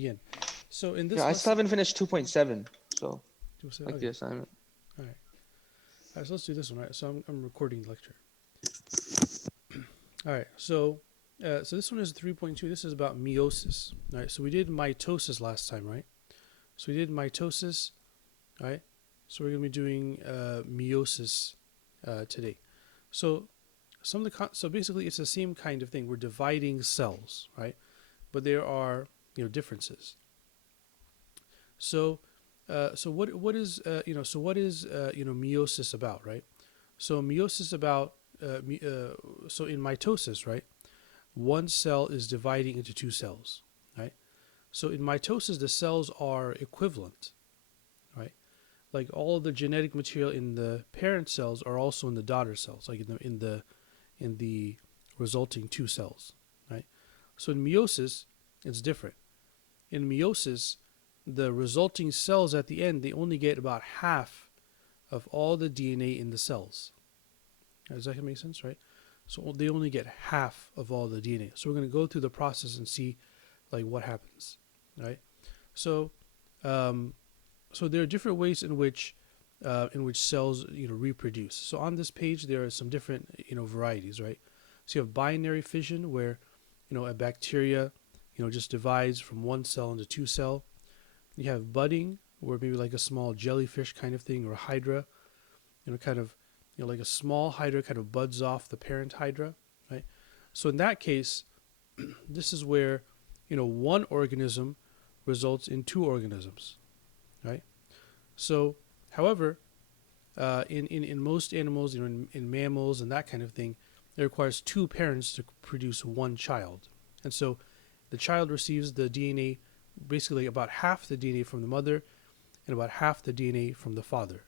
Again. So in Yeah, this I still lesson, haven't finished 2.7, so like the okay, assignment. all right, all right. So let's do this one, right? So I'm recording the lecture. All right. So this one is 3.2. This is about meiosis. All right. So we did mitosis last time, right? So we did mitosis. All right. So we're gonna be doing meiosis today. So so basically it's the same kind of thing. We're dividing cells, right? But there are differences. So so what is what is meiosis about, right? So meiosis about so in mitosis, right? One cell is dividing into two cells, right? So in mitosis, the cells are equivalent, right? Like all of the genetic material in the parent cells are also in the daughter cells, like in the resulting two cells, right? So in meiosis, it's different. In meiosis, the resulting cells at the end they only get about half of all the DNA in the cells. Does that make sense, right? So they only get half of all the DNA. So we're going to go through the process and see like what happens, right? So, um, so there are different ways in which cells reproduce. So on this page there are some different varieties, right? So you have binary fission where a bacteria just divides from one cell into two cell. You have budding where maybe like a small jellyfish kind of thing or a hydra, kind of like a small hydra kind of buds off the parent hydra, right? So in that case, this is where one organism results in two organisms, right? So, however, in most animals, in mammals and that kind of thing, it requires two parents to produce one child, and so the child receives the DNA, basically about half the DNA from the mother and about half the DNA from the father.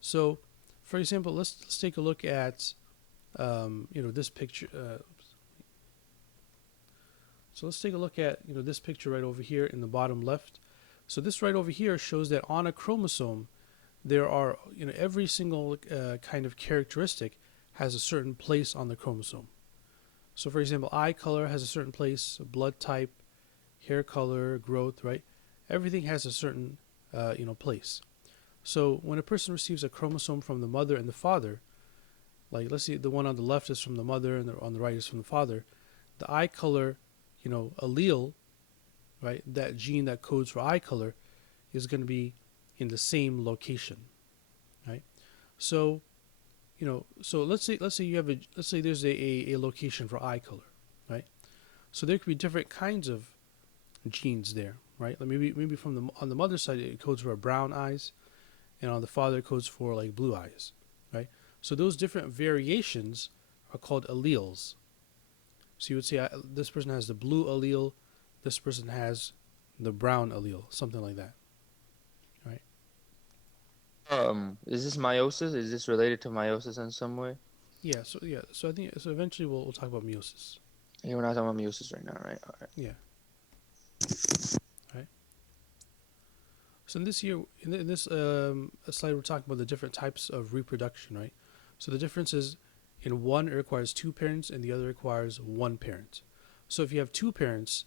So, for example, let's take a look at this picture. So let's take a look at this picture right over here in the bottom left. So this right over here shows that on a chromosome there are every single kind of characteristic has a certain place on the chromosome. So for example, eye color has a certain place, blood type, hair color, growth, right? Everything has a certain place. So when a person receives a chromosome from the mother and the father, like let's see, the one on the left is from the mother and on the right is from the father. The eye color, allele, right? That gene that codes for eye color is going to be in the same location, right? So so let's say you have let's say there's a location for eye color, right? So there could be different kinds of genes there, right? Like maybe from the on the mother's side it codes for brown eyes, and on the father it codes for like blue eyes, right? So those different variations are called alleles. So you would say this person has the blue allele, this person has the brown allele, something like that, right? Is this meiosis? Is this related to meiosis in some way? So I think so. Eventually we'll talk about meiosis. Yeah, we're not talking about meiosis right now, right? All right. Yeah, right. So in this slide, we're talking about the different types of reproduction, right? So the difference is in one it requires two parents, and the other requires one parent. So if you have two parents,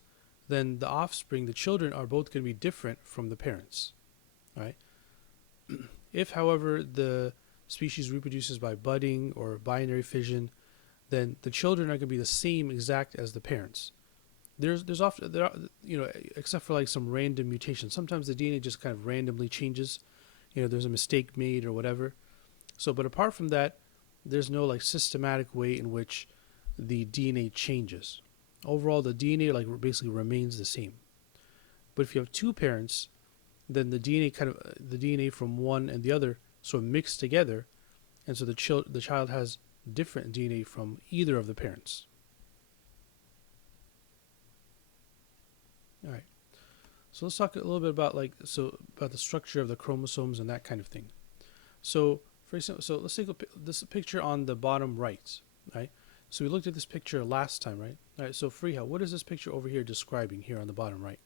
then the offspring, the children, are both going to be different from the parents, right? If, however, the species reproduces by budding or binary fission, then the children are going to be the same exact as the parents. There's often there are, except for like some random mutation. Sometimes the DNA just kind of randomly changes. There's a mistake made or whatever. So, but apart from that, there's no like systematic way in which the DNA changes. Overall, the DNA like basically remains the same. But if you have two parents, then the DNA from one and the other sort of mix together, and so the child has different DNA from either of the parents. All right. So let's talk a little bit about about the structure of the chromosomes and that kind of thing. So for example, so let's take this picture on the bottom right, right? So we looked at this picture last time, right? All right. So Freeha, what is this picture over here describing here on the bottom right?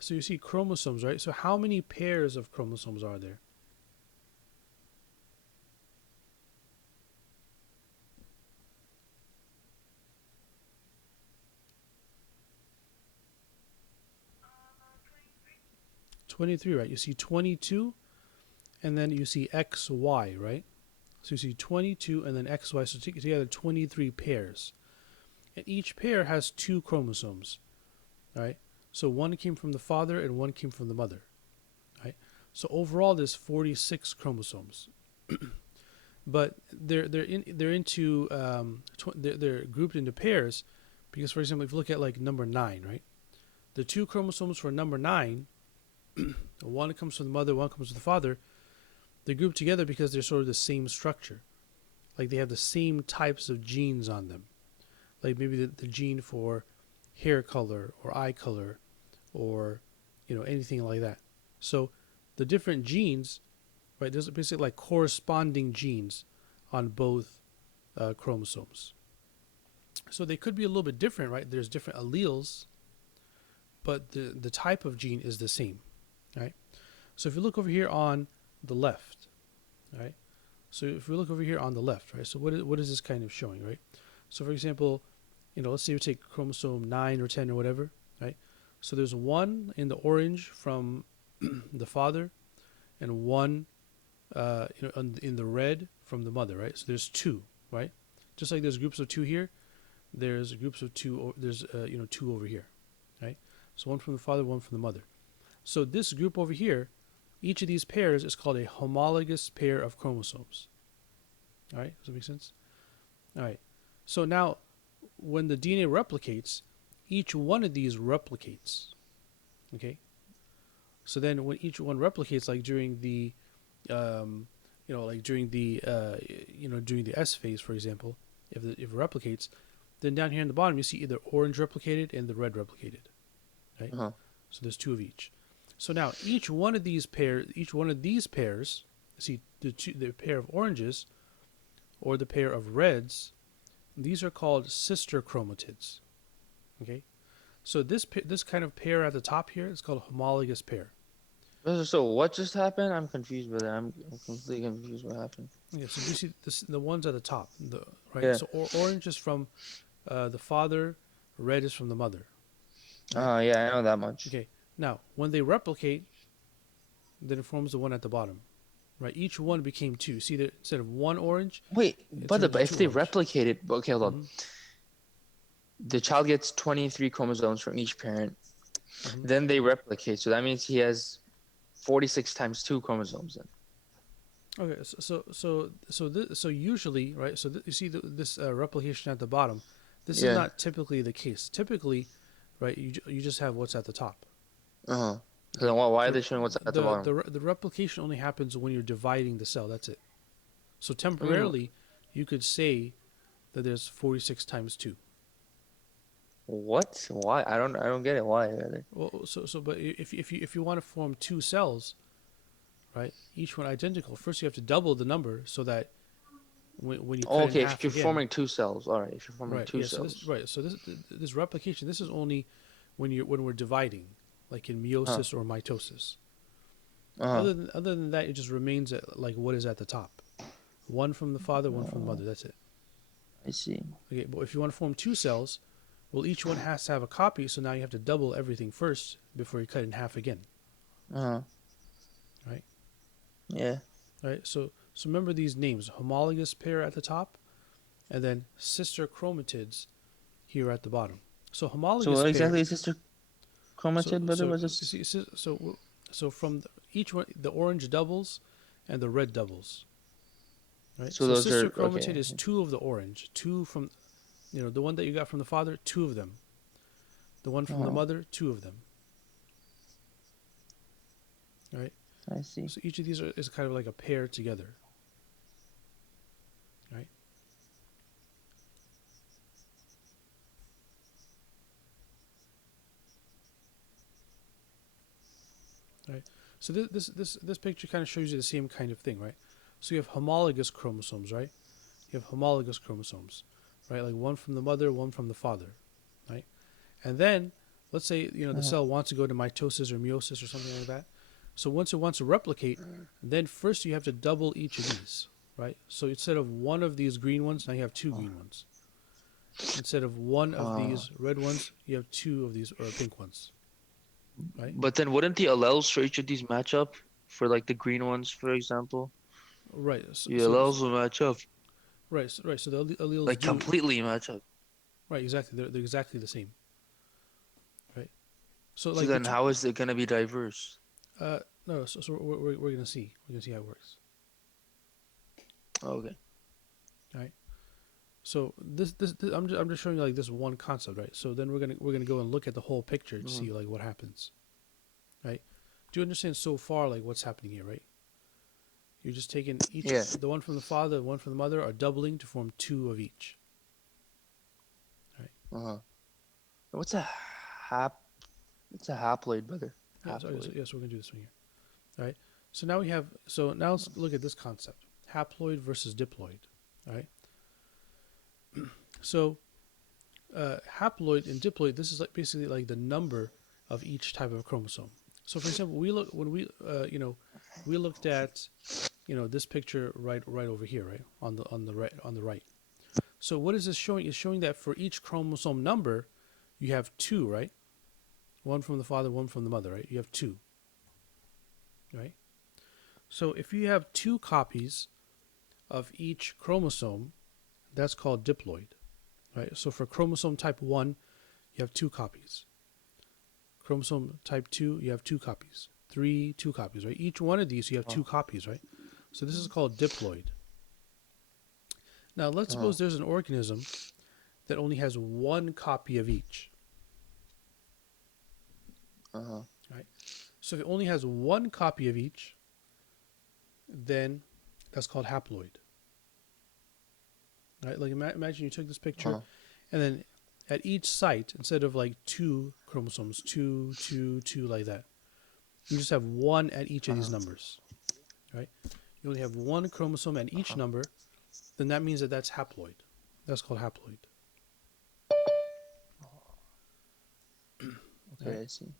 So you see chromosomes, right? So how many pairs of chromosomes are there? 23, right? You see 22, and then you see XY, right? So you see 22 and then XY, so together 23 pairs. And each pair has 2 chromosomes, right? So one came from the father and one came from the mother, right? So overall, there's 46 chromosomes. But they're grouped into pairs because, for example, if you look at like number 9, right? The 2 chromosomes for number 9, one comes from the mother, one comes from the father. They're grouped together because they're sort of the same structure. Like they have the same types of genes on them. Like maybe the gene for hair color or eye color or, anything like that. So the different genes, right, there's basically like corresponding genes on both chromosomes. So they could be a little bit different, right? There's different alleles, but the type of gene is the same, right? So if you look over here on the left, right? So if we look over here on the left, right? So what is this kind of showing, right? So for example, let's say we take chromosome 9 or 10 or whatever, right? So there's one in the orange from the father and one in the red from the mother, right? So there's 2, right? Just like there's groups of 2 here, there's groups of 2, there's 2 over here, right? So one from the father, one from the mother. So this group over here, each of these pairs is called a homologous pair of chromosomes. All right, does that make sense? All right. So now, when the DNA replicates, each one of these replicates. Okay. So then, when each one replicates, like during the, during the S phase, for example, if it replicates, then down here in the bottom you see either orange replicated and the red replicated, right? Uh-huh. So there's 2 of each. So now each one of these pairs, see the pair of oranges or the pair of reds, these are called sister chromatids. Okay, so this kind of pair at the top here is called a homologous pair. So what just happened? I'm confused with it. I'm completely confused what happened. Yeah, so you see the ones at the top, right? Yeah. So orange is from the father, red is from the mother. Yeah, I know that much. Okay, now when they replicate, then it forms the one at the bottom, right? Each one became 2. See that instead of 1 orange. Wait, but if 2 they orange. replicated, okay, hold on. Mhm. The child gets 23 chromosomes from each parent. Mhm. Then they replicate, so that means he has 46 times 2 chromosomes. Then. Okay, so usually, right? So you see this replication at the bottom. This is not typically the case. Typically, right? You just have what's at the top. So then why are they showing what's at the bottom? The replication only happens when you're dividing the cell. That's it. So temporarily, you could say that there's 46 times 2. What? Why? I don't get it. Why? Well, but if you want to form 2 cells, right? Each one identical. First, you have to double the number so that when you cut it in half if you're again, forming 2 cells, all right. If you're forming right, 2 yeah, cells, So this replication, this is only when we're dividing, like in meiosis or mitosis. Other than that, it just remains at like what is at the top. One from the father, one from the mother. That's it. I see. Okay, but if you want to form 2 cells, well, each one has to have a copy. So now you have to double everything first before you cut it in half again. Right. Yeah. Right. So remember these names: homologous pair at the top, and then sister chromatids here at the bottom. So homologous. So what pair, exactly is sister chromatid, brother? Was this? So from each one, the orange doubles, and the red doubles. Right. So those sister are chromatid is 2 of the orange, 2 from, the one that you got from the father, 2 of them. The one from the mother, 2 of them. Right. I see. So each of these is kind of like a pair together. Right. Right. So this picture kind of shows you the same kind of thing, right? So you have homologous chromosomes, right? You have homologous chromosomes, right? Like one from the mother, one from the father, right? And then let's say the cell wants to go to mitosis or meiosis or something like that. So once it wants to replicate, then first you have to double each of these, right? So instead of one of these green ones, now you have 2 green ones. Instead of one of these red ones, you have 2 of these or pink ones. right? But then wouldn't the alleles for each of these match up? For like the green ones, for example, Right. the alleles will match up, Right. So the alleles like do. completely match up. Right. Exactly. They're exactly the same. Right. So So like then how is it gonna be diverse? uh no. So we're gonna see. We're gonna see how it works. Okay. Right. So this I'm just showing you like this one concept, right? So then we're gonna go and look at the whole picture to Mhm. see like what happens, right? Do you understand so far like what's happening here, right? You're just taking each Yeah. the one from the father, the one from the mother are doubling to form two of each, right? Uh-huh. What's a hap? It's a haploid, brother. Yeah. So Haploid. yes, we're gonna do this one here, right? So now we have. So now let's look at this concept: haploid versus diploid, right? So haploid and diploid, this is like basically like the number of each type of chromosome. So for example, we look when we looked at this picture right over here, right on the right. So what is this showing? It's showing that for each chromosome number, you have two, right? One from the father, one from the mother, right? You have two, right? So if you have two copies of each chromosome, that's called diploid, right? So for chromosome type 1, you have two copies. Chromosome type 2, you have two copies. 3, two copies, right? Each one of these, you have two Oh. copies, right? So this is called diploid. Now, let's Uh-huh. suppose there's an organism that only has one copy of each, Uh-huh. right? So if it only has one copy of each, then that's called haploid, right? Like imagine you took this picture, Uh-huh. and then at each site, instead of like two chromosomes, two like that, you just have one at each of these Uh-huh. numbers, right? You only have one chromosome at each Uh-huh. number, then that means that that's haploid. That's called haploid. Right? Okay, I see.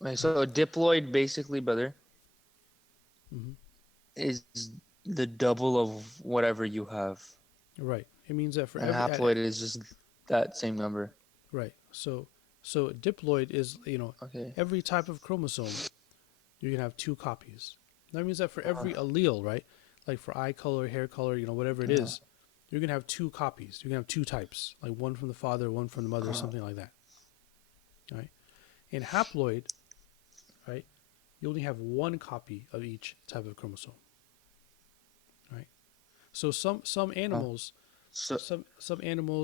Right, Right. so a diploid basically, brother, Hmm. is the double of whatever you have. Right. It means that for And every haploid is just that same number. right. So diploid is Okay. every type of chromosome you can have two copies. That means that for every allele, right? Like for eye color, hair color, whatever it Uh-huh. is, you're gonna have two copies. You're gonna have two types, like one from the father, one from the mother, Uh-huh. something like that. Right. In haploid, right, you only have one copy of each type of chromosome. Right. So some Uh, animals, so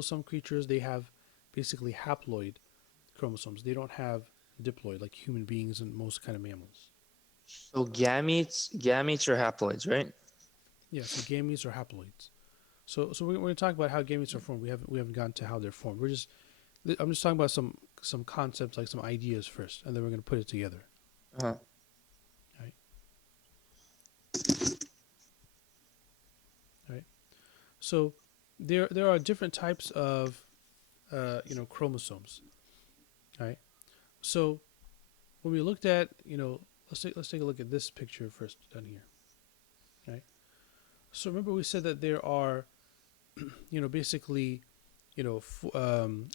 some creatures, they have basically haploid chromosomes. They don't have diploid like human beings and most kind of mammals. so gametes are haploids, right? Yeah, so gametes are haploids. So we're going to talk about how gametes are formed. We haven't gotten to how they're formed. I'm just talking about some concepts, like some ideas first, and then we're going to put it together. Uh-huh. Right. Right. So there are different types of chromosomes. Right. So when we looked at let's take a look at this picture first down here. Right. So remember we said that there are basically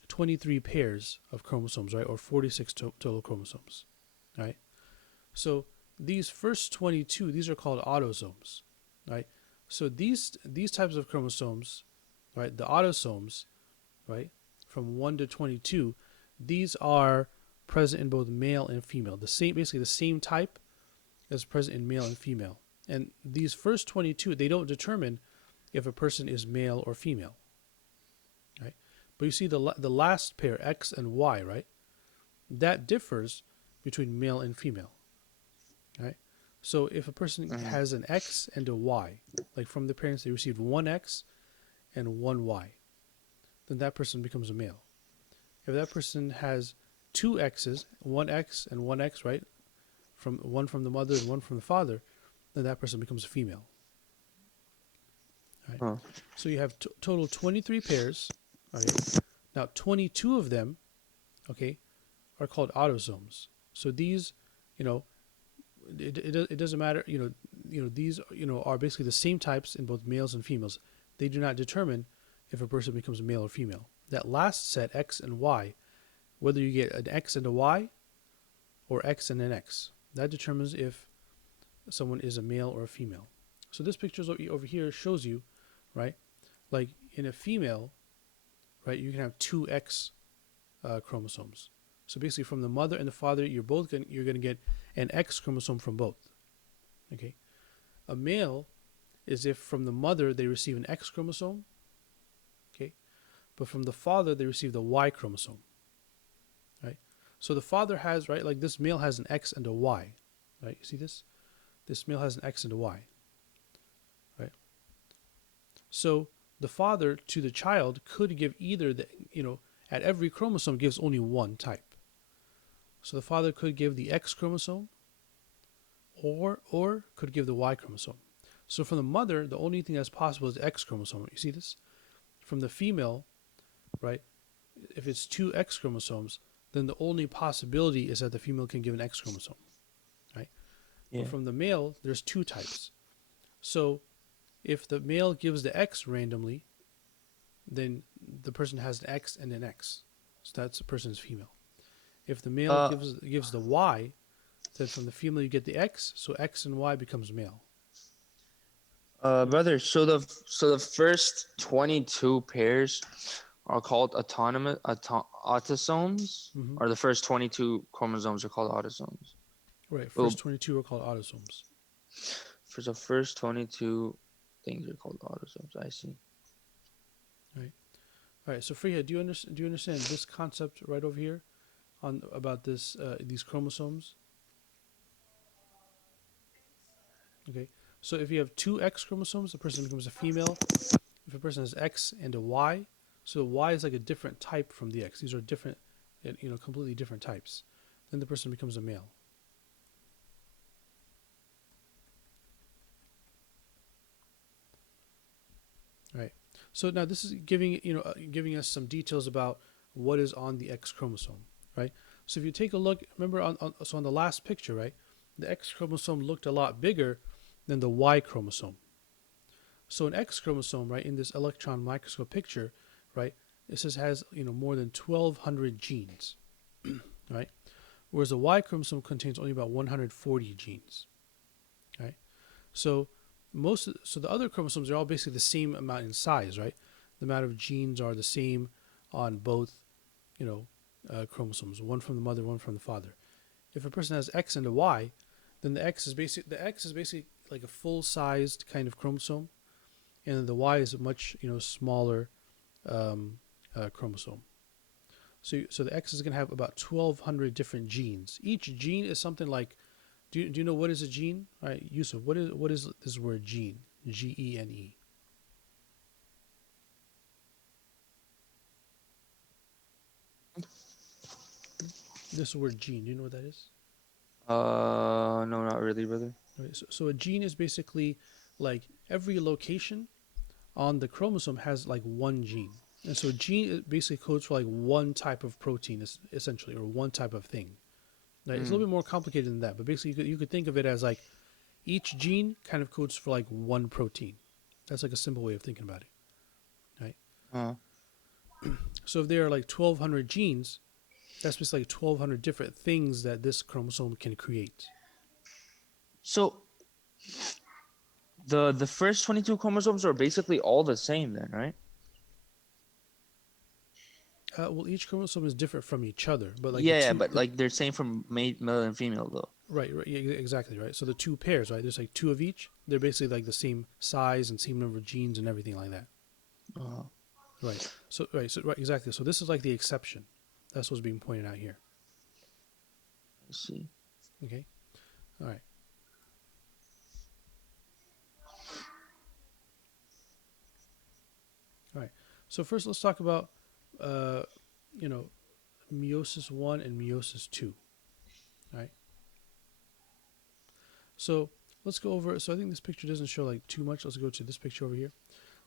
23 pairs of chromosomes, right, or 46 total chromosomes, right? So these first 22, these are called autosomes, right? So these types of chromosomes, right, the autosomes, right, from 1 to 22, these are present in both male and female. Basically the same type is present in male and female. And these first 22, they don't determine if a person is male or female, right? But you see the last pair, X and Y, right? That differs between male and female, right? So if a person Mhm. has an X and a Y, like from the parents they received one X and one Y, then that person becomes a male. If that person has two X's, one X and one X, right? From one from the mother and one from the father, then that person becomes a female. Right. Huh. So you have total 23 pairs. Okay. Now 22 of them, okay, are called autosomes. So these, you know, it doesn't matter. These are basically the same types in both males and females. They do not determine if a person becomes male or female. that last set, X and Y, whether you get an X and a Y or X and an X. That determines if someone is a male or a female. So this picture over here shows you, right? Like in a female, right, you can have two X chromosomes. So basically, from the mother and the father, you're going to get an X chromosome from both. Okay, a male is if from the mother they receive an X chromosome. Okay, but from the father they receive the Y chromosome. Right. So the father has, right, like this male has an X and a Y. Right. You see this? This male has an X and a Y. Right. So the father to the child could give either the, at every chromosome gives only one type. So the father could give the X chromosome or could give the Y chromosome. So from the mother, the only thing that's possible is the X chromosome. You see this? From the female, right, if it's two X chromosomes, then the only possibility is that the female can give an X chromosome, right? Yeah. But from the male, there's two types. So if the male gives the X randomly, then the person has an X and an X. So that's the person's female. If the male gives the Y, then from the female you get the X, so X and Y becomes male. Brother, so the first 22 pairs are called autosomes, Mm-hmm. or the first 22 chromosomes are called autosomes. Right. First 22 are called autosomes. For the first 22 things are called autosomes. I see. Right. All right. So Freya, do you understand this concept right over here, about this these chromosomes? Okay. So if you have two X chromosomes, the person becomes a female. If a person has X and a Y, so Y is like a different type from the X. These are different, completely different types. Then the person becomes a male. Right. So now this is giving us some details about what is on the X chromosome, right? So if you take a look, remember on the last picture, right, the X chromosome looked a lot bigger than the Y chromosome. So an X chromosome, right, in this electron microscope picture, right, it says has more than 1,200 genes, right? Whereas the Y chromosome contains only about 140 genes, right? So the other chromosomes are all basically the same amount in size, right? The amount of genes are the same on both, chromosomes, one from the mother, one from the father. If a person has X and a Y, then the X is basically like a full-sized kind of chromosome, and then the Y is a much smaller chromosome. So the X is going to have about 1,200 different genes. Each gene is something like, do you know what is a gene? All right, Yusuf, what is this word gene? Gene. This word gene, do you know what that is? No, not really, brother. Right, so a gene is basically like every location on the chromosome has like one gene. And so a gene basically codes for like one type of protein, essentially, or one type of thing. Right? It's a little bit more complicated than that, but basically you could think of it as like each gene kind of codes for like one protein. That's like a simple way of thinking about it, right? So if there are like 1,200 genes, that's basically like 1,200 different things that this chromosome can create. So the first 22 chromosomes are basically all the same then, right? Well, each chromosome is different from each other, but like like they're same from male and female though. Right, yeah, exactly, right. So the two pairs, right? There's like two of each. They're basically like the same size and same number of genes and everything like that. Right. So exactly. So this is like the exception. That's what's being pointed out here. I see. Okay. All right. All right. So first, let's talk about, meiosis 1 and meiosis 2. All right. So let's go over. So I think this picture doesn't show like too much. Let's go to this picture over here.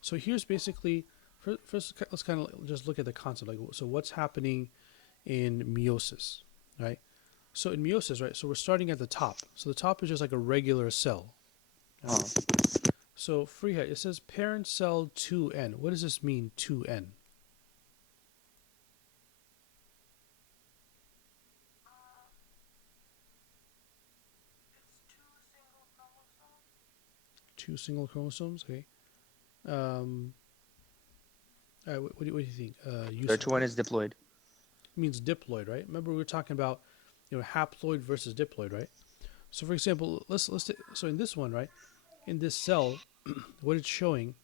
So here's basically first. Let's kind of just look at the concept. Like, so what's happening in meiosis, right? So in meiosis, right? So we're starting at the top. So the top is just like a regular cell. Right? So Freehead, it says parent cell 2n. What does this mean, 2n? Two single chromosomes. Okay. Um, all right, what do you think? The Yusuf? other one is diploid. Means diploid, right? Remember we were talking about, haploid versus diploid, right? So for example, so in this one, right, in this cell, what it's showing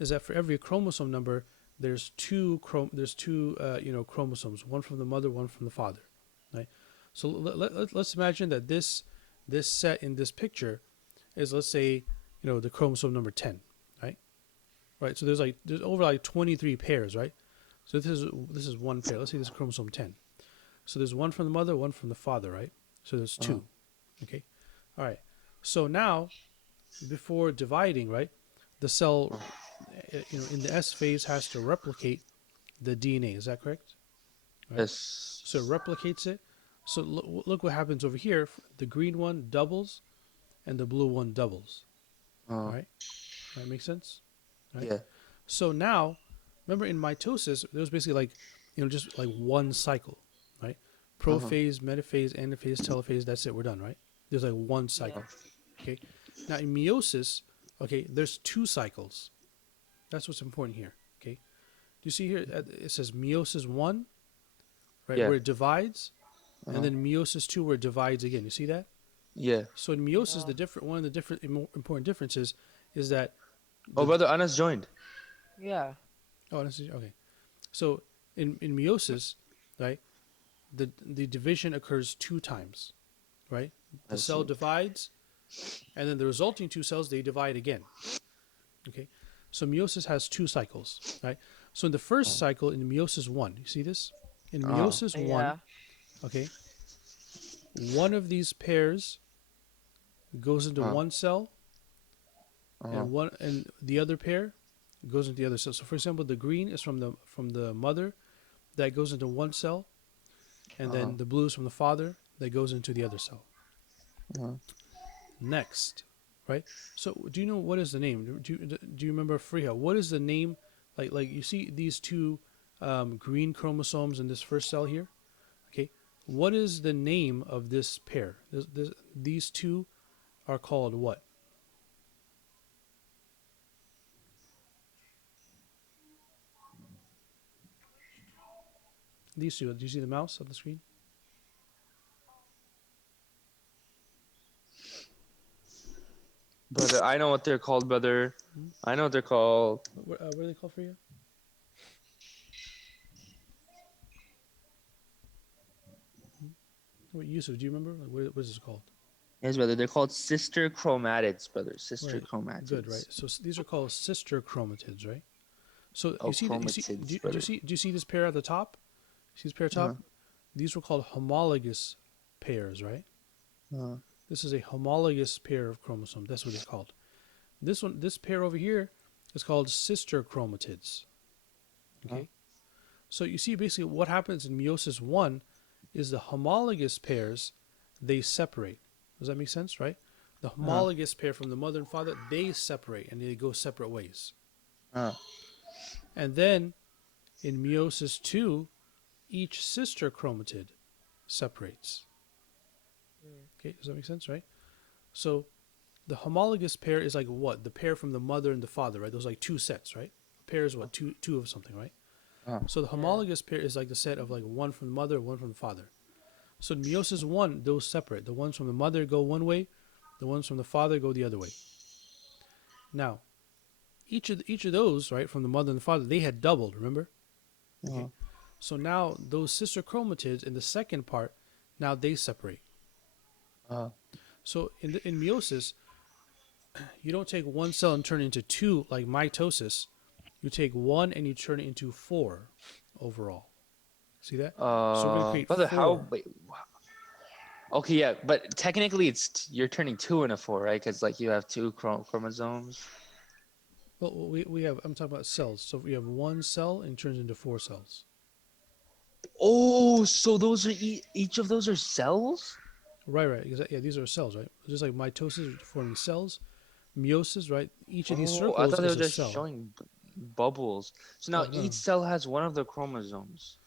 is that for every chromosome number, there's two chromosomes, one from the mother, one from the father, right? So let's imagine that this set in this picture is, let's say, the chromosome number 10, right? Right. So there's over like 23 pairs, right? So this is one pair. Let's say this is chromosome 10. So there's one from the mother, one from the father, right? So there's two. Okay. All right. So now, before dividing, right, the cell, in the S phase has to replicate the DNA. Is that correct? Right. Yes. So it replicates it. So look what happens over here. The green one doubles, and the blue one doubles. All right. That makes sense. Right. Yeah. So now, remember in mitosis, there was basically like, just like one cycle, right? Prophase, metaphase, anaphase, telophase. That's it. We're done, right? There's like one cycle. Okay. Now in meiosis, okay, there's two cycles. That's what's important here. Okay. Do you see here? It says meiosis 1, right, Yeah. where it divides, and then meiosis 2, where it divides again. You see that? Yeah. So in meiosis, one of the different important differences is that. Oh, brother, Anas joined. Yeah. Oh, this is okay. So in meiosis, right, the division occurs 2 times, right? The cell divides, and then the resulting 2 cells, they divide again. Okay, so meiosis has 2 cycles, right? So in the first cycle, in meiosis 1, you see this? In meiosis 1, Yeah. okay, one of these pairs goes into one cell, and the other pair goes into the other cell. So for example, the green is from the mother, that goes into one cell, and then the blue is from the father, that goes into the other cell. Next, right? So do you know what is the name? Do you remember, Freya? What is the name? Like you see these 2 green chromosomes in this first cell here. Okay, what is the name of this pair? These 2 are called what? These 2. Do you see the mouse on the screen? Brother, I know what they're called, brother. I know what they're called. What are they called for you? What, Yusuf, do you remember? What is this called? Yes, brother. They're called sister chromatids, brother. Sister Right. chromatids. Good, right? So these are called sister chromatids, right? So Oh, you see, chromatids, do brother. you see this pair at the top? See this pair at top? These were called homologous pairs, right? This is a homologous pair of chromosomes. That's what it's called. This pair over here is called sister chromatids. Okay. So you see, basically, what happens in meiosis 1 is the homologous pairs, they separate. Does that make sense, right? The homologous pair from the mother and father, they separate and they go separate ways. And then in meiosis 2, each sister chromatid separates. Okay, does that make sense, right? So the homologous pair is like what? The pair from the mother and the father, right? Those like 2 sets, right? A pair is what? Two of something, right? So the homologous pair is like the set of like one from the mother, one from the father. So in meiosis 1, those separate. The ones from the mother go one way, the ones from the father go the other way. Now, each of those, right, from the mother and the father, they had doubled, remember? Okay. So now those sister chromatids in the second part, now they separate. So in meiosis, you don't take one cell and turn it into 2 like mitosis. You take 1 and you turn it into 4 overall. See that? So we're gonna create brother, 4. how? Wait. Okay, yeah, but technically, you're turning 2 into 4, right? Because like you have 2 chromosomes. Well, I'm talking about cells. So we have 1 cell and it turns into 4 cells. Oh, so those are each of those are cells? Right. Yeah, these are cells, right? Just like mitosis forming cells, meiosis, right? Each of these circles I thought they were is a just cell. showing bubbles. So now No. each cell has one of the chromosomes.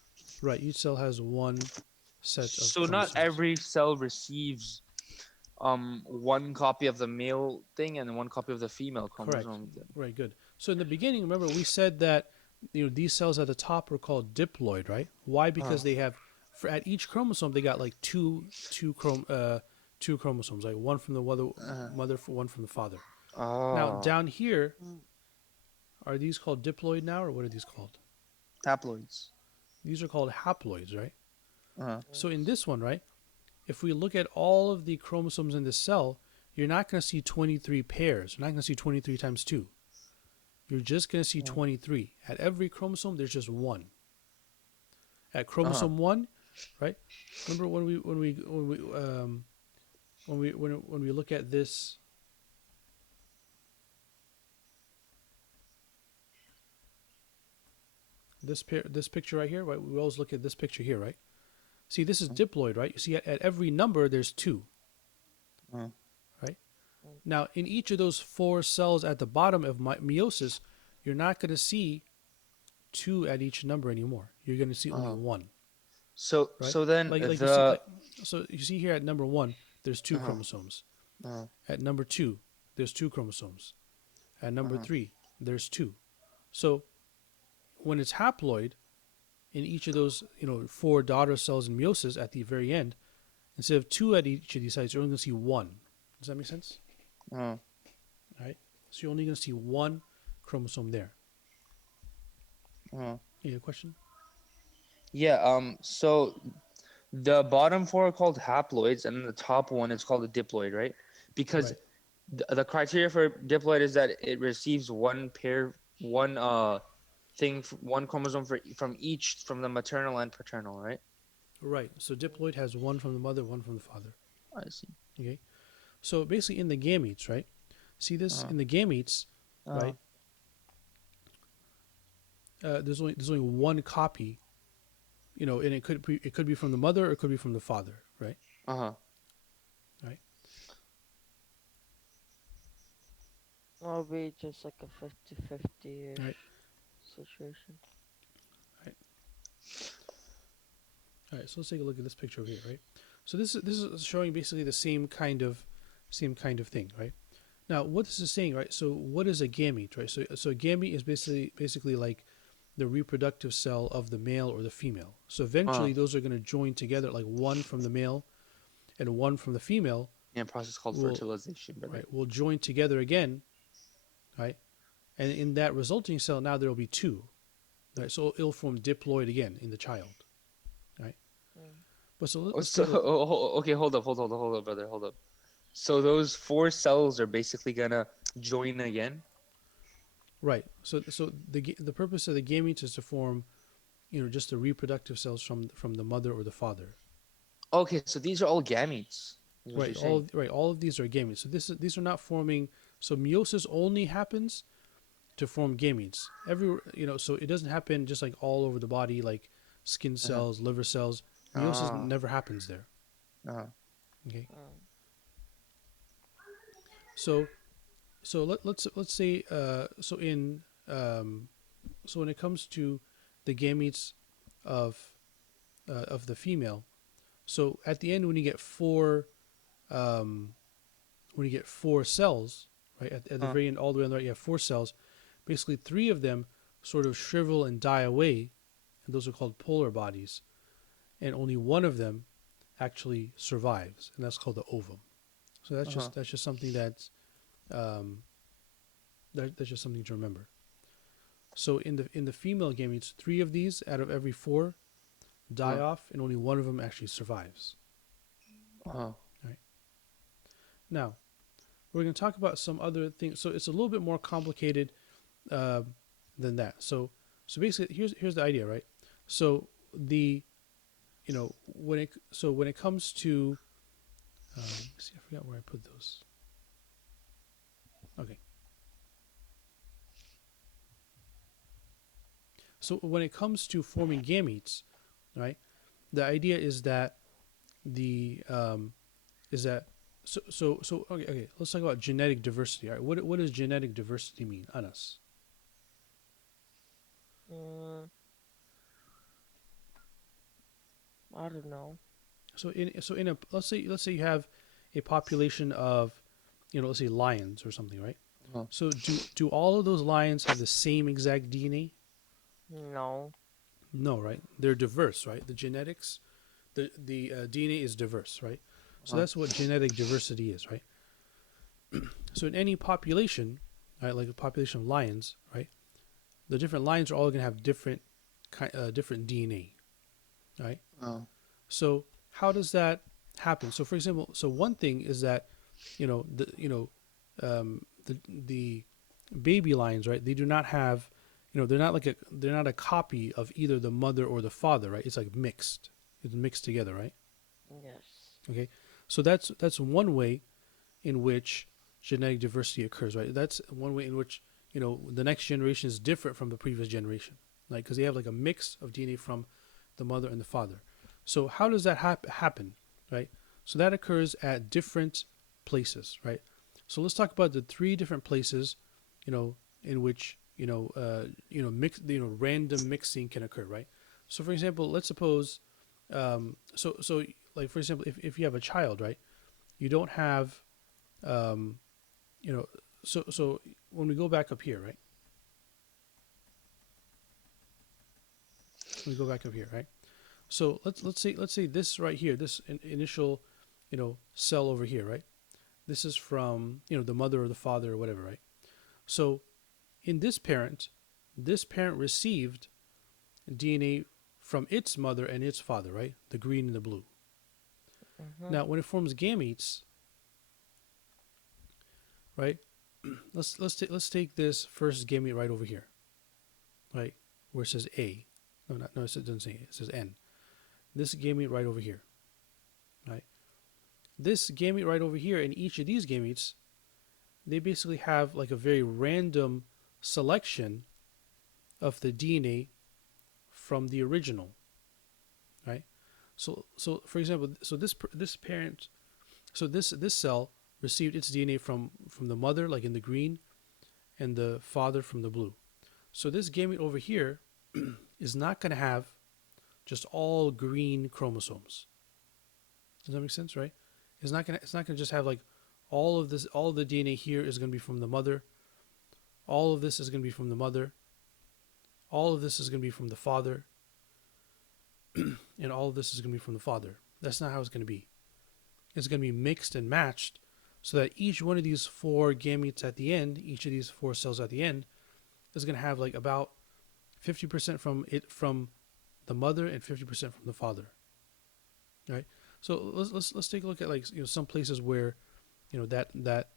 Right. Each cell has 1 set of So chromosomes. not every cell receives one copy of the male thing and one copy of the female Correct. chromosome. Right. Good. So in the beginning, remember we said that these cells at the top are called diploid, right? Why? Uh, Because they have at each chromosome they got like two chromosomes, like one from the uh, mother, one from the father. Now oh, down here, are these called diploid now, or what are these called? haploids. These are called haploids, right? Uh, So in this one, right, if we look at all of the chromosomes in this cell, you're not going to see 23 pairs. You're not going to see 23 times 2. You're just going to see 23. At every chromosome, there's just one. At uh-huh. chromosome 1, right? Remember when we look at this this picture right here, right? We always look at this picture here, right? See, this is diploid, right? You see, at every number, there's 2, Uh, right? Now, in each of those 4 cells at the bottom of meiosis, you're not going to see 2 at each number anymore. You're going to see only uh. 1, So right? so then Like you see, the so you see here at number 1, there's 2 uh, chromosomes. uh, At number 2, there's 2 chromosomes. At number uh, 3, there's 2. So when it's haploid, in each of those 4 daughter cells in meiosis at the very end, instead of 2 at each of these sites, you're only going to see 1. Does that make sense? uh, All right. So you're only going to see 1 chromosome there. uh. Any other question? Yeah. So the bottom four are called haploids, and then the top one is called a diploid, right? Because Right. the criteria for diploid is that it receives one pair, one one chromosome from the maternal and paternal, right? Right. So diploid has 1 from the mother, 1 from the father. I see. Okay. So basically, in the gametes, right? See this Uh, in the gametes, uh, right? There's only 1 copy, and it could be from the mother or it could be from the father, right? uh-huh. Right. It'll be just like a 50-50-ish Right. situation. Right. All right. So let's take a look at this picture over here, right? So this is showing basically the same kind of thing, right? Now, what this is saying, right? So, what is a gamete, right? So a gamete is basically like the reproductive cell of the male or the female. So Uh, eventually, those are going to join together, like one from the male and one from the female yeah, process called will fertilization, brother. will join together again, right? And in that resulting cell, now there will be 2, right? So it'll form diploid again in the child, right? Mm. But so Oh, let's so take a look. okay, hold up, brother, hold up. So those four cells are basically gonna join again. Right. So the purpose of the gametes is to form, just the reproductive cells from the mother or the father. Okay, so these are all gametes, is what you're Right. saying. All of these are gametes. So these are not forming. So meiosis only happens to form gametes. So it doesn't happen just like all over the body, like skin Uh-huh. cells, liver cells. Meiosis Ah, never happens there. uh-huh. Okay. Um, So let's say so when it comes to the gametes of of the female, so at the end um, when you get 4 cells, right at the Uh, very end, all the way on the right, you have 4 cells. Basically, 3 of them sort of shrivel and die away, and those are called polar bodies, and only one of them actually survives, and that's called the ovum. So uh-huh. that's just something um, that's just something to remember. So in the female gametes, 3 of these out of every 4 die Uh-huh. off, and only one of them actually survives. Uh-huh. Right. Now we're going to talk about some other things. So it's a little bit more complicated uh, than that. So basically, here's the idea, right? So the when it comes to let's see, I forgot where I put those. Okay. So when it comes to forming gametes, right? The idea the is that okay. Let's talk about genetic diversity. All right. What does genetic diversity mean, Anas? mm, I don't know. So in a let's say you have a population of, let's say lions or something, right? Uh-huh. So do all of those lions have the same exact DNA? No. No, right? They're diverse, right? The genetics, the DNA is diverse, right? So Uh-huh. that's what genetic diversity is, right? So in any population, right, like a population of lions, right, the different lions are all going to have different DNA, right? Oh. So how does that happen? So for example, so one thing is that, the baby lions, right? They do not have, they're not a copy of either the mother or the father, right? It's like mixed. It's mixed together, right? Yes. Okay. So that's one way in which genetic diversity occurs, right? That's one way in which, the next generation is different from the previous generation, like because they have like a mix of DNA from the mother and the father. So how does that happen, right? So that occurs at different places, right? So let's talk about the three different places, in which random mixing can occur, right? So for example, let's suppose, so like for example, if you have a child, right, you don't have, um, so when we go back up here, right? We go back up here, right? So let's say this right here, this initial, cell over here, right? This is from the mother or the father or whatever, right? So in this parent received DNA from its mother and its father, right? The green and the blue. Mm-hmm. Now when it forms gametes, right? Let's take this first gamete right over here, right? Where it says A. No, it doesn't say A. It says N. This gamete right over here, right? This gamete right over here, and each of these gametes, they basically have like a very random selection of the DNA from the original, right? So for example, so this parent, so this cell received its DNA from the mother, like in the green, and the father from the blue. So this gamete over here is not going to have just all green chromosomes. Does that make sense, right? It's not gonna just have like all of the DNA here is gonna be from the mother. All of this is gonna be from the mother. All of this is gonna be from the father. And all of this is gonna be from the father. That's not how it's gonna be. It's gonna be mixed and matched so that each one of these four gametes at the end, each of these four cells at the end, is gonna have like about 50% from the mother and 50% from the father. Right? So let's take a look at like some places where that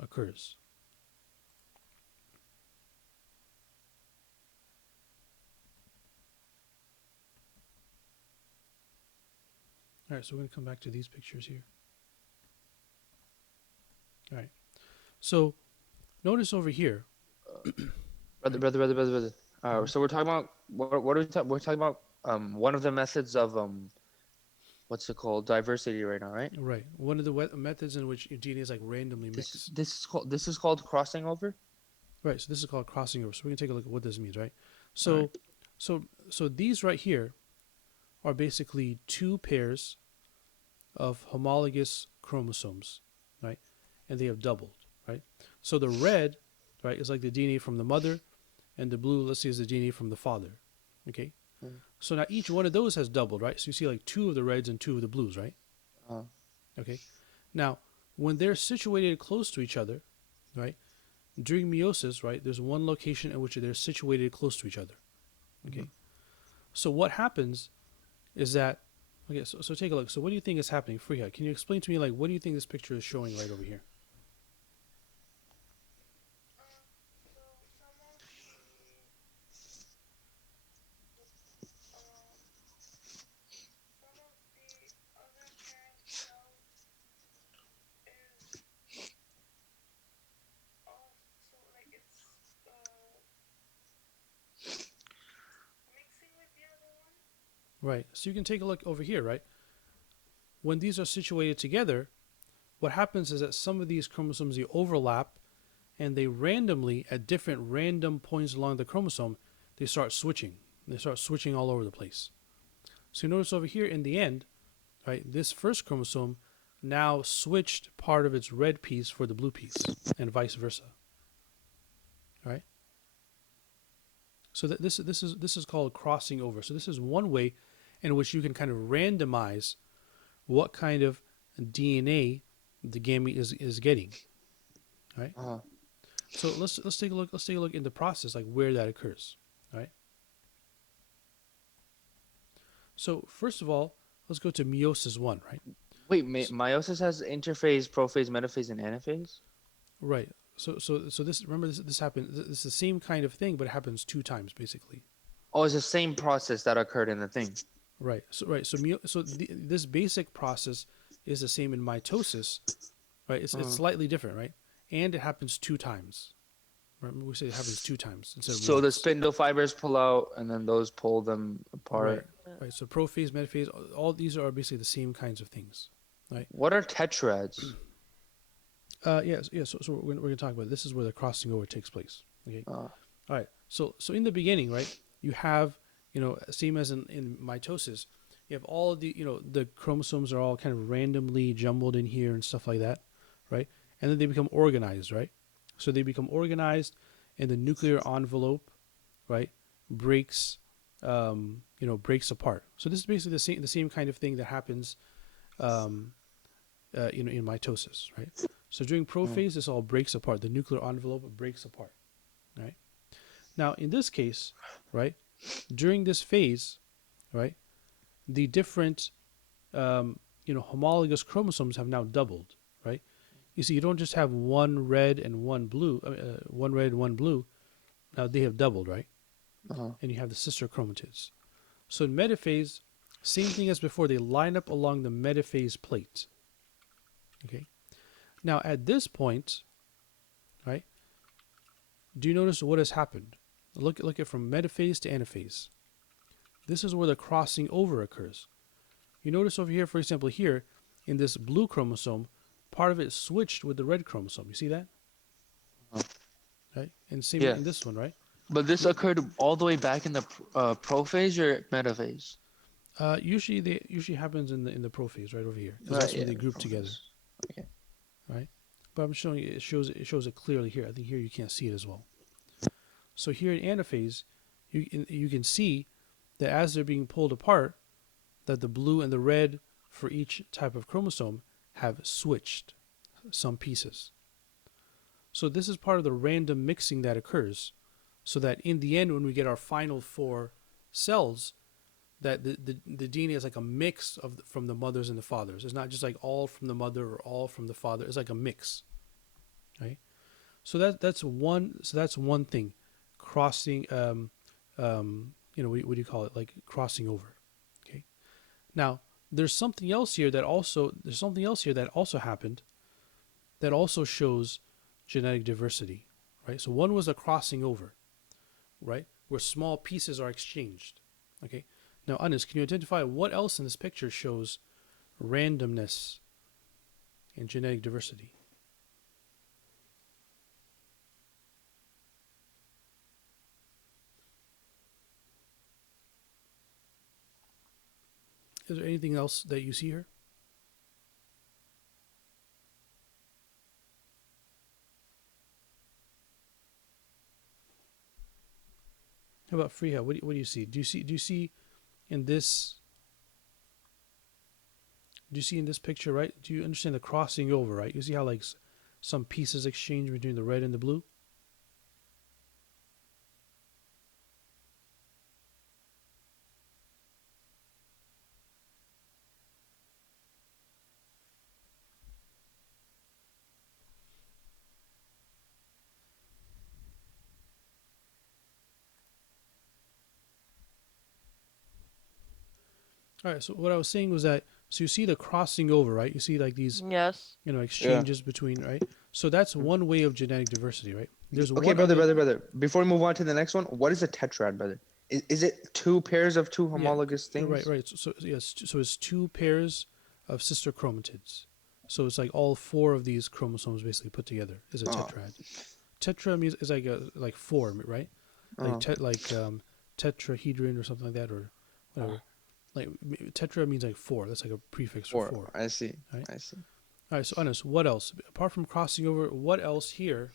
occurs. All right, so we're gonna come back to these pictures here. All right, so notice over here. Brother. Mhm. So we're talking about what are we talking? We're talking about one of the methods of what's it called, diversity right now, right? Right, one of the methods in which DNA is like randomly mixed. This is called crossing over. Right, so this is called crossing over. So we're gonna take a look at what this means, right? All So right. so these right here are basically two pairs of homologous chromosomes, right? And they have doubled, right? So the red, right, is like the DNA from the mother, and the blue, let's say, is the DNA from the father, okay? Mm. So now each one of those has doubled, right? So you see like two of the reds and two of the blues, right? Uh, Okay. Now, when they're situated close to each other, right, during meiosis, right, there's one location in which they're situated close to each other, okay? So what happens is that, okay, so take a look. So what do you think is happening? Freya, can you explain to me, like, what do you think this picture is showing right over here? Right. So you can take a look over here, right? When these are situated together, what happens is that some of these chromosomes they overlap and they randomly at different random points along the chromosome, they start switching. They start switching all over the place. So you notice over here in the end, right, this first chromosome now switched part of its red piece for the blue piece, and vice versa. All right. So this is called crossing over. So this is one way in which you can kind of randomize what kind of DNA the gamete is getting. All right. Uh-huh. So let's take a look. Let's take a look in the process, like where that occurs. All right. So first of all, let's go to meiosis one. Right. Wait, meiosis has interphase, prophase, metaphase, and anaphase? Right. So this, remember, this happens. This is the same kind of thing, but it happens 2 times basically. Oh, it's the same process that occurred in the thing. Right. So this basic process is the same in mitosis, right? It's slightly different, right? And it happens 2 times. Remember, we say it happens 2 times instead of So the once. spindle fibers pull out, and then those pull them apart. Right. So prophase, metaphase, all these are basically the same kinds of things. What are tetrads? Yes. So we're going to talk about it. This is where the crossing over takes place. Okay. Uh, All right. So in the beginning, right, you have, same as in mitosis, you have all of the, the chromosomes are all kind of randomly jumbled in here and stuff like that, right? And then they become organized, right? So they become organized, and the nuclear envelope, right, breaks apart. So this is basically the same kind of thing that happens, in mitosis, right? So during prophase, this all breaks apart. The nuclear envelope breaks apart, right? Now, in this case, right, during this phase, right, the different, homologous chromosomes have now doubled, right? You see, you don't just have one red and one blue, one red and one blue. Now they have doubled, right? uh-huh. And you have the sister chromatids. So in metaphase, same thing as before. They line up along the metaphase plate. Okay. Now at this point, right? Do you notice what has happened? Look at from metaphase to anaphase. This is where the crossing over occurs. You notice over here, for example, here in this blue chromosome, part of it switched with the red chromosome. You see that? Right? And same Yeah. in this one, right? But this occurred all the way back in the prophase or metaphase? Usually happens in the prophase right over here, because Right, that's when yeah, they group prophase. together, Okay. right? But I'm showing you, it shows it clearly here. I think here you can't see it as well. So here in anaphase, you can see that as they're being pulled apart, that the blue and the red for each type of chromosome have switched some pieces. So this is part of the random mixing that occurs, so that in the end, when we get our final 4 cells, that the DNA is like a mix from the mothers and the fathers. It's not just like all from the mother or all from the father. It's like a mix, right? So that's one thing, crossing. What do you call it? Like crossing over. Okay. Now there's something else here that also happened, that also shows genetic diversity, right? So one was a crossing over, right, where small pieces are exchanged. Okay. Now, Anis, can you identify what else in this picture shows randomness and genetic diversity? Is there anything else that you see here? How about Freya? What do you see? Do you see in this? Do you see in this picture, right? Do you understand the crossing over, right? You see how like some pieces exchange between the red and the blue? All right. So what I was saying was that, so you see the crossing over, right? You see like these, Yes. exchanges between, right? So that's one way of genetic diversity, right? There's Okay, one brother, other- brother. Before we move on to the next one, what is a tetrad, brother? Is it 2 pairs of 2 homologous things? Right. So yes. So it's 2 pairs of sister chromatids. So it's like all 4 of these chromosomes basically put together is a tetrad. Tetra means is like 4, right? Like tetrahedron or something like that, or whatever. Like tetra means like four. That's like a prefix for Four. four. I see. Right. I see. All right. So Anas, what else apart from crossing over? What else here?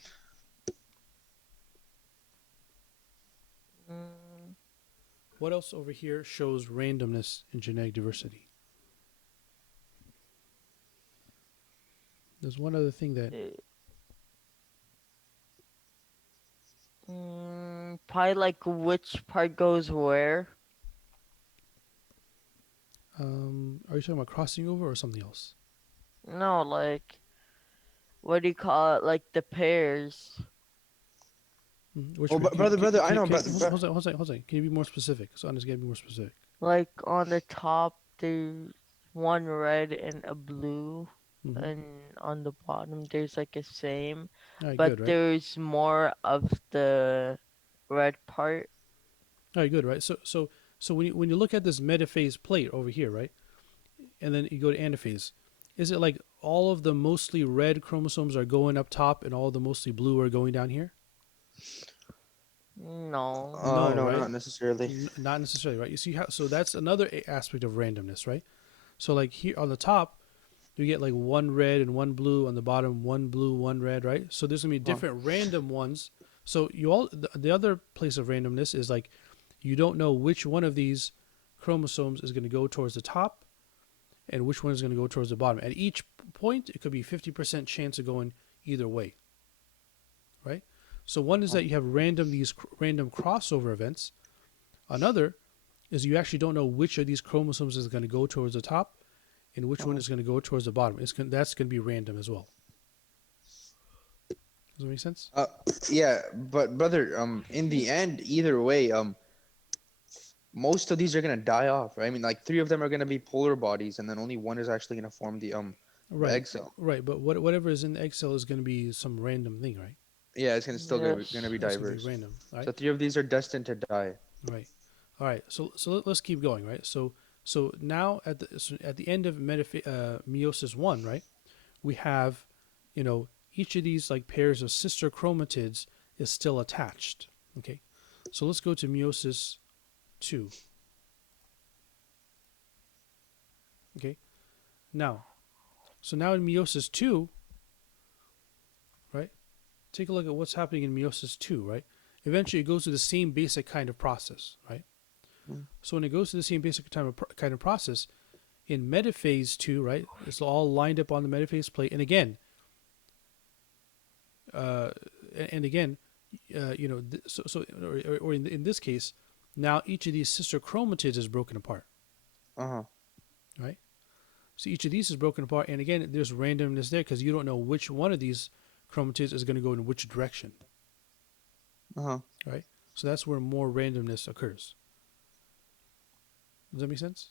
Mm, What else over here shows randomness in genetic diversity? There's one other thing that. probably like which part goes where. Are you talking about crossing over or something else? No, like what do you call it? Like the pairs. Which Oh, way- brother, I know, hold but on, hold on. Can you be more specific? So Anas, can you be more specific? Like on the top, there's one red and a blue, Mm-hmm. and on the bottom there's like a same, All right, but good, right? there's more of the red part. All right, good, right? So when you look at this metaphase plate over here, right, and then you go to anaphase, is it like all of the mostly red chromosomes are going up top and all the mostly blue are going down here? No. No, no, right? not necessarily. Not necessarily, right? You see how? So that's another aspect of randomness, right? So like here on the top, you get like one red and one blue. On the bottom, one blue, one red, right? So there's gonna be different random ones. So the other place of randomness is like you don't know which one of these chromosomes is going to go towards the top and which one is going to go towards the bottom. At each point, it could be 50% chance of going either way, right? So one is that you have random crossover events. Another is you actually don't know which of these chromosomes is going to go towards the top and which one is going to go towards the bottom. That's going to be random as well. Does that make sense? Yeah, but brother, in the end, either way, most of these are gonna die off, right? I mean, like three of them are gonna be polar bodies, and then only one is actually gonna form the Right. egg cell. Right, but whatever is in the egg cell is going to be some random thing, right? Yeah, it's Yes. gonna be It's going to diverse. be random, right? So three of these are destined to die. Right. All right. So let's keep going, right? So now at the end of meiosis one, right? We have, each of these like pairs of sister chromatids is still attached. Okay. So let's go to meiosis 2. Okay. Now in meiosis 2, right? Take a look at what's happening in meiosis 2, right? Eventually it goes through the same basic kind of process, right? So when it goes through the same basic kind of process, in metaphase 2, right, it's all lined up on the metaphase plate. And again, in this case, now each of these sister chromatids is broken apart, right? So each of these is broken apart. And again, there's randomness there because you don't know which one of these chromatids is going to go in which direction, right? So that's where more randomness occurs. Does that make sense?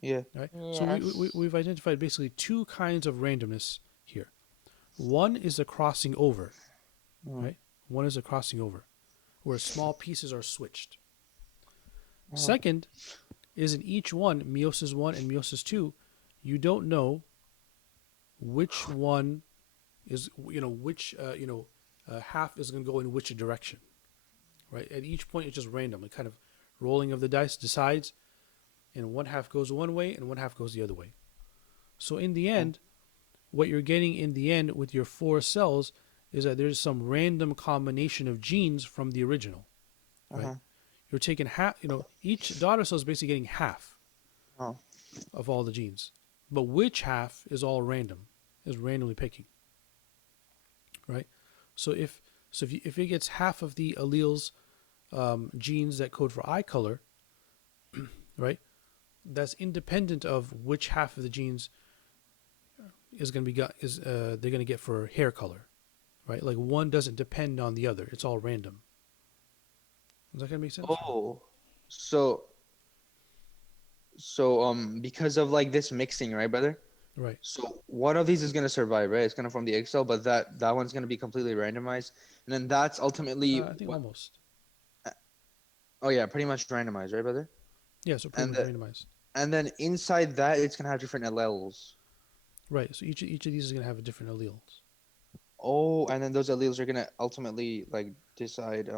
Yeah. Right. Yes. So we've identified basically two kinds of randomness here. One is a crossing over, right? One is a crossing over, where small pieces are switched. Second is in each one, meiosis 1 and meiosis 2, you don't know which one is, half is going to go in which direction, right? At each point, it's just random, like kind of rolling of the dice decides, and one half goes one way and one half goes the other way. So in the end, what you're getting in the end with your 4 cells is that there's some random combination of genes from the original, right? You're taking half, each daughter cell is basically getting half of all the genes, but which half is all random, is randomly picking, right? So if it gets half of the alleles, genes that code for eye color, right? That's independent of which half of the genes is going to be they're going to get for hair color, right? Like one doesn't depend on the other; it's all random. Is that going to make sense? Oh, so because of like this mixing, right, brother? Right. So one of these is gonna survive, right? It's gonna form the egg cell, but that one's gonna be completely randomized, and then that's ultimately I think almost. Oh yeah, pretty much randomized, right, brother? Yeah, so pretty And much randomized. And then inside that, it's gonna have different alleles. Right. So each of these is going to have a different alleles. Oh, and then those alleles are gonna ultimately like decide.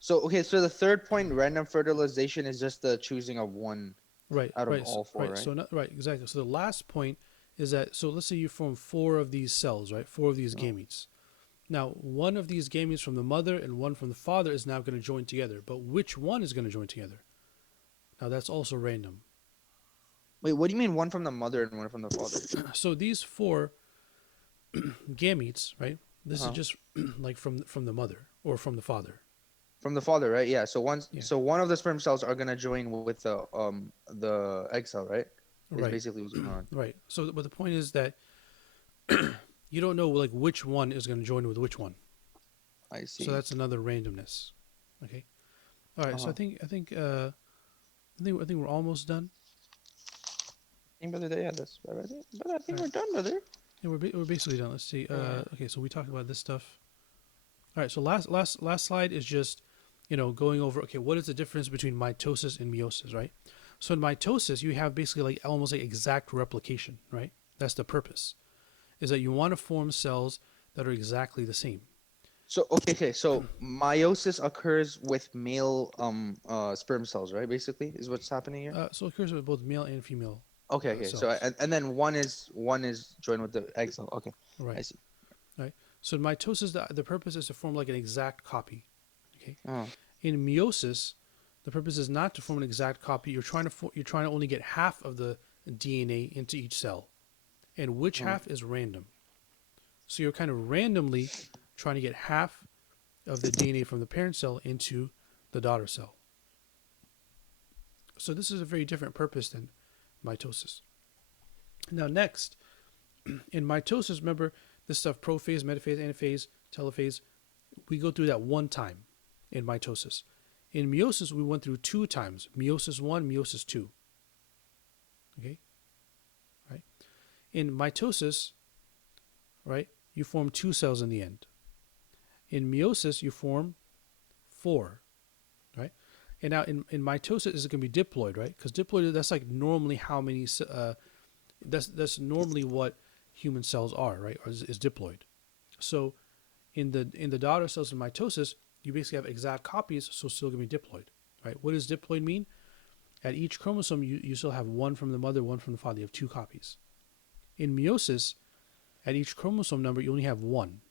So okay, so the third point, random fertilization, is just the choosing of one Right, out of right, all four, right? So not, right, exactly. So the last point is that, so let's say you form four of these cells, right? Four of these Oh. gametes. Now, one of these gametes from the mother and one from the father is now going to join together. But which one is going to join together? Now that's also random. Wait, what do you mean one from the mother and one from the father? So these four gametes, right? This is Uh-huh. just like from the mother or from the father. From the father, right? Yeah. So Yeah. one of the sperm cells are gonna join with the egg cell, right? Is Right. basically what's going on. Right. So, but the point is that you don't know like which one is going to join with which one. I see. So that's another randomness. Okay. All right. So Uh-huh. I think we're almost done. I think, brother, yeah, that's brother, I think we're Alright. done, brother. Yeah, we're basically done. Let's see. Yeah. Okay. So we talked about this stuff. All right. So last slide is just, going over. Okay, what is the difference between mitosis and meiosis, right? So in mitosis, you have basically like almost like exact replication, right? That's the purpose, is that you want to form cells that are exactly the same. So okay. So meiosis occurs with male sperm cells, right? Basically, is what's happening here. So it occurs with both male and female Okay. So cells. and then one is joined with the egg cell. Okay, I Right. see. Right. So in mitosis, the purpose is to form like an exact copy. Okay. Uh, In meiosis, the purpose is not to form an exact copy. You're trying to only get half of the DNA into each cell, and which Hmm. half is random. So you're kind of randomly trying to get half of the DNA from the parent cell into the daughter cell. So this is a very different purpose than mitosis. Now next, in mitosis, remember this stuff: prophase, metaphase, anaphase, telophase. We go through that one time in mitosis. In meiosis, we went through two times: meiosis one, meiosis two. Okay, right. In mitosis, right, you form two cells in the end. In meiosis, you form four, right? And now in mitosis, is it going to be diploid, right? Because diploid, that's like normally how many. That's normally what human cells are, right? Or is diploid. So in the daughter cells in mitosis, you basically have exact copies, so it's still going to be diploid, right? What does diploid mean? At each chromosome, you still have one from the mother, one from the father. You have two copies. In meiosis, at each chromosome number, you only have one.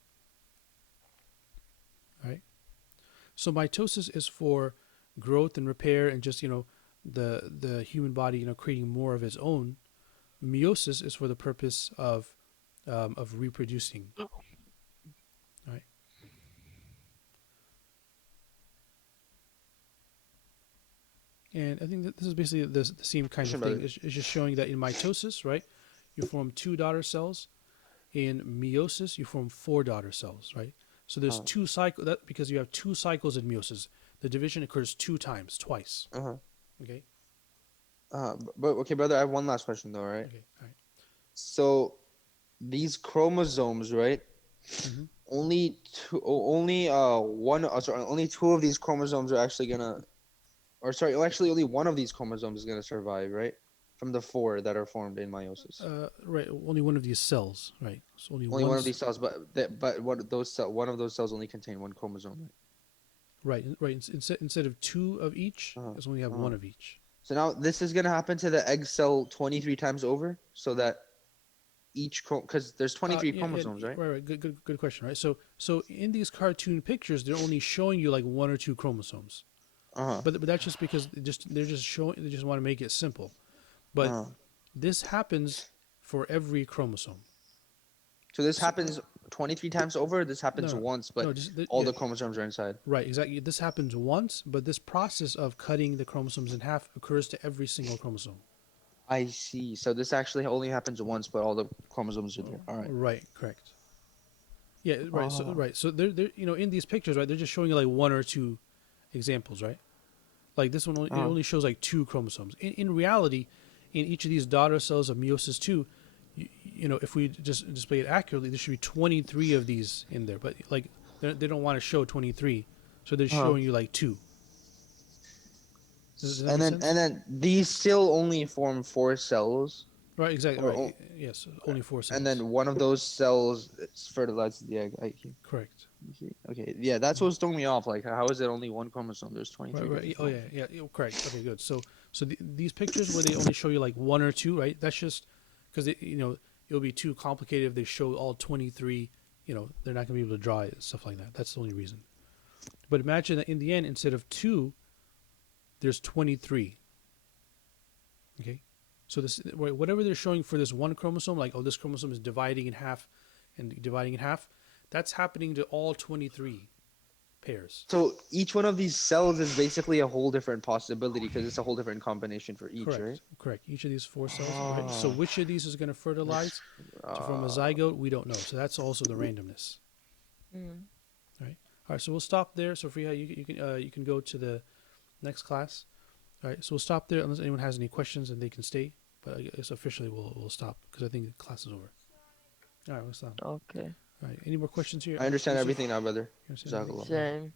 Right? So mitosis is for growth and repair and just, the human body, creating more of its own. Meiosis is for the purpose of reproducing. Right? And I think that this is basically the same kind of thing. It's just showing that in mitosis, right, you form two daughter cells. In meiosis, you form four daughter cells, right? So there's Oh. two cycles, that because you have two cycles in meiosis. The division occurs twice. Uh-huh. Okay. But okay, brother, I have one last question though, right? Okay. All right. So these chromosomes, right? Mhm. Only two, only two of these chromosomes are actually gonna, or sorry, actually only one of these chromosomes is gonna survive, right? From the four that are formed in meiosis. Right. Only one of these cells, right? So Only one of these cells, but one of those cells only contain one chromosome. Right. Right. Instead of two of each, Uh-huh. it's only have one of each. So now this is gonna happen to the egg cell 23 times over, so that because there's 23 chromosomes, right? Right. Good question. Right. So in these cartoon pictures, they're only showing you like one or two chromosomes, Uh-huh. but that's just because they're just showing. They just want to make it simple, but Uh-huh. this happens for every chromosome. So this happens 23 times over. This happens No, once, but no, just all yeah, the chromosomes are inside. right, exactly. This happens once, but this process of cutting the chromosomes in half occurs to every single chromosome. I see. So this actually only happens once, but all the chromosomes are there. All right. Right, correct. Yeah, right. So Oh. right, so they're in these pictures, right? They're just showing you like one or two examples, right? Like this one, it Uh-huh. only shows like two chromosomes. In reality, in each of these daughter cells of meiosis two, if we just display it accurately, there should be 23 of these in there. But like they don't want to show 23, so they're Uh-huh. showing you like two. Does that And make then sense? and then these still only form four cells, Right, exactly. or Right. Yes, only four cells. and then one of those cells fertilizes the egg. Correct. See. Okay, yeah, that's what's throwing me off. Like, how is it only one chromosome? There's Right, 23 right. different Oh yeah, chromosomes. correct. Okay, good. So So these pictures where they only show you like one or two, right? That's just because it'll be too complicated if they show all 23. They're not gonna be able to draw it and stuff like that. That's the only reason. But imagine that in the end, instead of 2, there's 23. Okay, so whatever they're showing for this one chromosome, like this chromosome is dividing in half, and dividing in half, that's happening to all 23 pairs. So each one of these cells is basically a whole different possibility because it's a whole different combination for each, Correct. right? Correct. Each of these 4 cells. Right? So Ah. which of these is going to fertilize to form a zygote? We don't know. So that's also the randomness. Mm. All right. So we'll stop there. So Freya, you can go to the next class. All right. So we'll stop there unless anyone has any questions, and they can stay. But I guess officially we'll stop because I think the class is over. All right. We'll stop. Okay. All right. Any more questions here? I understand Yusuf? everything now, brother. You understand everything? Jazakallah. Same.